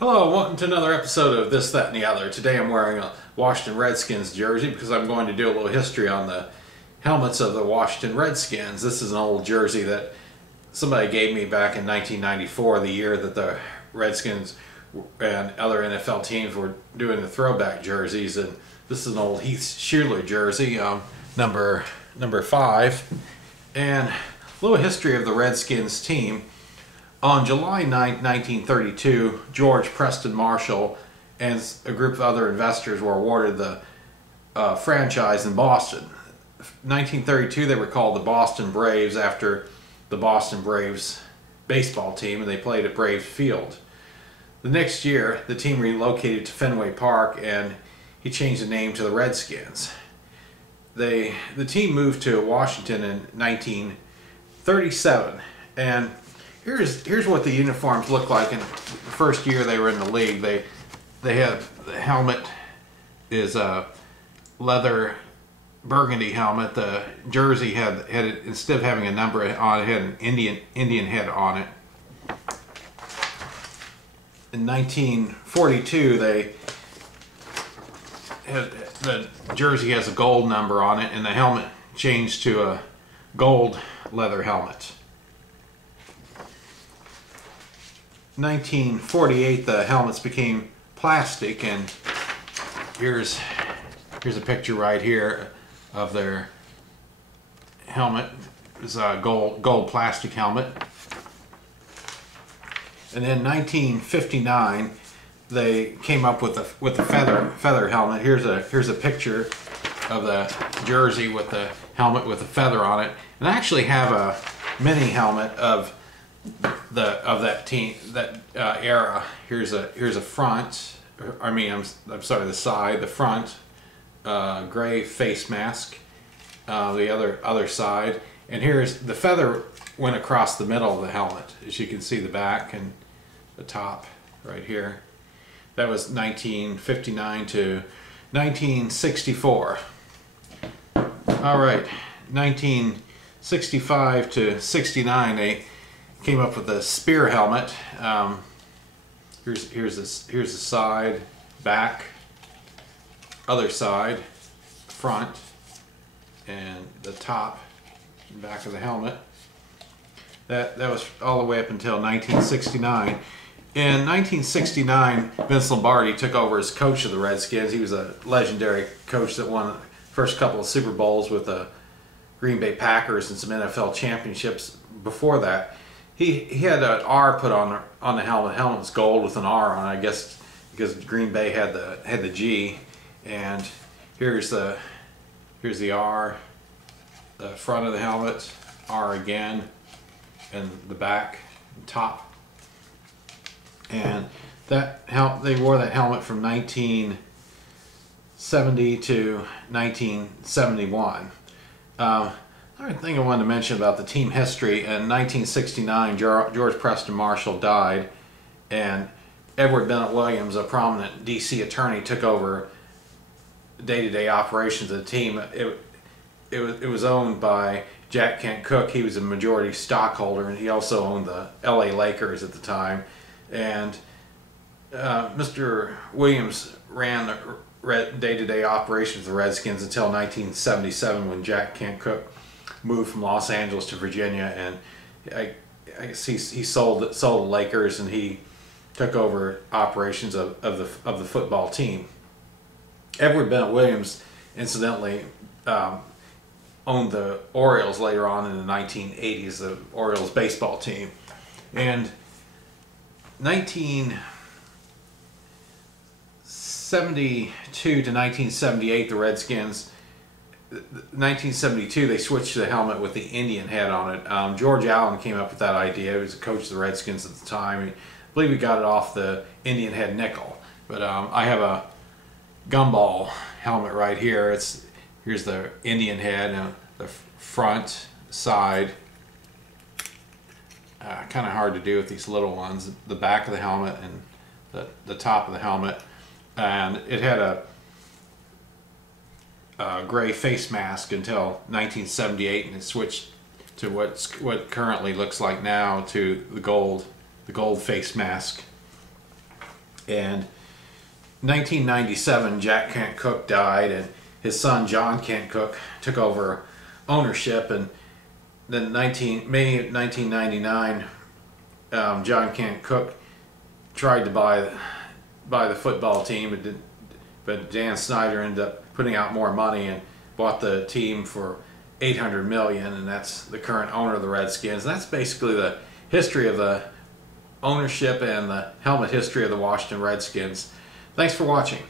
Hello, welcome to another episode of This, That, and the Other. Today I'm wearing a Washington Redskins jersey because I'm going to do a little history on the helmets of the Washington Redskins. This is an old jersey that somebody gave me back in 1994, the year that the Redskins and other NFL teams were doing the throwback jerseys. And this is an old Heath Shearler jersey, number 5. And a little history of the Redskins team. On July 9, 1932, George Preston Marshall and a group of other investors were awarded the franchise in Boston. 1932, they were called the Boston Braves after the Boston Braves baseball team, and they played at Braves Field. The next year, the team relocated to Fenway Park, and he changed the name to the Redskins. The team moved to Washington in 1937, and Here's what the uniforms looked like in the first year they were in the league. They had the helmet is a leather burgundy helmet. The jersey had instead of having a number on it, had an Indian head on it. In 1942, the jersey has a gold number on it, and the helmet changed to a gold leather helmet. 1948, the helmets became plastic, and here's a picture right here of their helmet. It's a gold plastic helmet. And then 1959, they came up with the feather helmet. Here's a picture of the jersey with the helmet with the feather on it. And I actually have a mini helmet of that team, that era. Here's a front. I'm sorry, the side, the front, gray face mask. The other side, and here's the feather went across the middle of the helmet. As you can see, the back and the top right here. That was 1959 to 1964. All right, 1965 to 69, they came up with a spear helmet. Here's the side, back, other side, front, and the top and back of the helmet. That was all the way up until 1969. In 1969, Vince Lombardi took over as coach of the Redskins. He was a legendary coach that won the first couple of Super Bowls with the Green Bay Packers and some NFL championships before that. He had an R put on the helmet. The helmet was gold with an R on it, I guess, because Green Bay had the G. And here's the R, the front of the helmet, R again, and the back and top. And they wore that helmet from 1970 to 1971. Another thing I wanted to mention about the team history: in 1969, George Preston Marshall died, and Edward Bennett Williams, a prominent D.C. attorney, took over day-to-day operations of the team. It was owned by Jack Kent Cooke. He was a majority stockholder, and he also owned the L.A. Lakers at the time. And Mr. Williams ran the day-to-day operations of the Redskins until 1977, when Jack Kent Cooke moved from Los Angeles to Virginia, and I guess he sold the Lakers, and he took over operations of the football team. Edward Bennett Williams, incidentally, owned the Orioles later on in the 1980s, the Orioles baseball team. And 1972 to 1978, the Redskins. 1972, they switched to the helmet with the Indian head on it. George Allen came up with that idea. He was a coach of the Redskins at the time. I believe he got it off the Indian head nickel. But I have a gumball helmet right here. Here's the Indian head, and the front, side. Kind of hard to do with these little ones. The back of the helmet and the top of the helmet, and it had a gray face mask until 1978, and it switched to what currently looks like now to the gold face mask. And 1997, Jack Kent Cooke died, and his son John Kent Cooke took over ownership. And then May 1999, John Kent Cooke tried to buy the football team, but Dan Snyder ended up putting out more money and bought the team for $800 million, and that's the current owner of the Redskins. And that's basically the history of the ownership and the helmet history of the Washington Redskins. Thanks for watching.